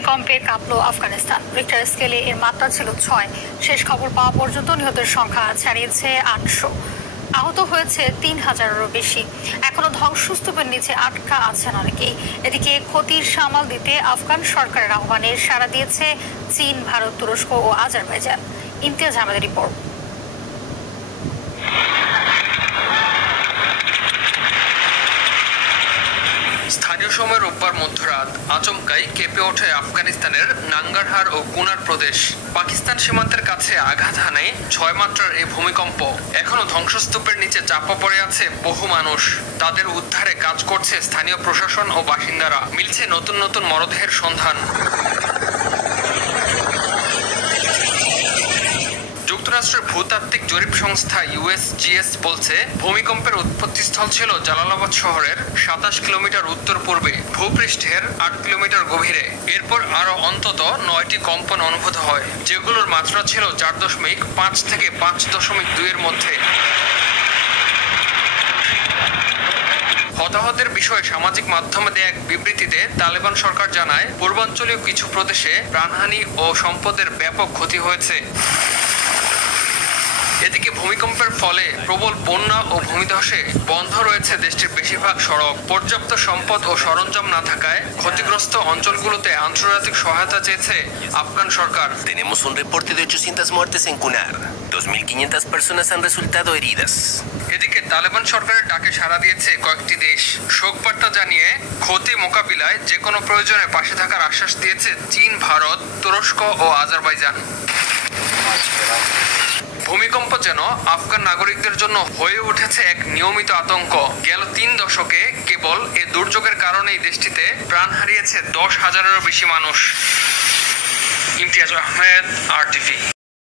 ভূমিকম্পে কাঁপল আফগানিস্তান। রিক্টার স্কেলে এর মাত্রা ছিল 6। শেষ খবর পাওয়া পর্যন্ত নিহতের সংখ্যা ছাড়িয়েছে 800। আহত হয়েছে 3000-এরও বেশি। এখনো ধ্বংসস্তূপের নিচে আটকা আছেন অনেকেই। এদিকে ক্ষতির সামাল দিতে আফগান সরকারের আহ্বানে সাড়া দিয়েছে চীন, ভারত, তুরস্ক ও আজারবাইজান। ইমতিয়াজ আহমেদের রিপোর্ট। স্থানীয় সময় রোববার মধ্যরাত আচমকাই কেঁপে ওঠে আফগানিস্তানের নাঙ্গারহার ও কুনার প্রদেশ। পাকিস্তান সীমান্তের কাছে আঘাত হানে 6 মাত্রার এই ভূমিকম্প। এখনো ধ্বংসস্তূপের নিচে চাপা পড়ে আছে বহু মানুষ। তাদের উদ্ধারে কাজ করছে স্থানীয় প্রশাসন ও বাসিন্দারা। মিলছে নতুন নতুন মরদেহের সন্ধান। যুক্তরাষ্ট্রের ভূতাত্ত্বিক জরিপ সংস্থা USGS বলছে, ভূমিকম্পের উৎপত্তিস্থল ছিল জালালাবাদ শহরের 27 কিলোমিটার উত্তর পূর্বে, ভূপৃষ্ঠের 8 কিলোমিটার গভীরে। এরপর আরো অন্তত 9টি কম্পন অনুভূত হয়, যেগুলোর মাত্রা ছিল 4.5 থেকে 5.2 এর মধ্যে। হতাহতের বিষয়ে সামাজিক মাধ্যমে দেয়া এক বিবৃতিতে তালেবান সরকার জানায়, পূর্বাঞ্চলীয় কিছু প্রদেশে প্রাণহানি ও সম্পদের ব্যাপক ক্ষতি হয়েছে। এদিকে ভূমিকম্পের ফলে প্রবল বন্যা ও ভূমিধসে বন্ধ রয়েছে দেশটির বেশিরভাগ সড়ক। পর্যাপ্ত সম্পদ ও সরঞ্জাম না থাকায় ক্ষতিগ্রস্ত অঞ্চলগুলোতে আন্তর্জাতিক সহায়তা চেয়েছে আফগান সরকার। Tenemos un reporte de 800 muertes en Kunar. 2500 personas han resultado heridas. এদিকে তালেবান সরকারের ডাকে সাড়া দিয়েছে কয়েকটি দেশ। শোকবার্তা জানিয়ে ক্ষতি মোকাবিলায় যে কোনো প্রয়োজনে পাশে থাকার আশ্বাস দিয়েছে চীন, ভারত, তুরস্ক ও আজারবাইজান। ভূমিকম্প যেন আফগান নাগরিকদের জন্য হয়ে উঠেছে এক নিয়মিত আতঙ্ক। গেল 3 দশকে কেবল এ দুর্যোগের কারণেই দেশটিতে প্রাণ হারিয়েছে 10,000-এরও বেশি মানুষ। ইমতিয়াজ আহমেদ, RTV।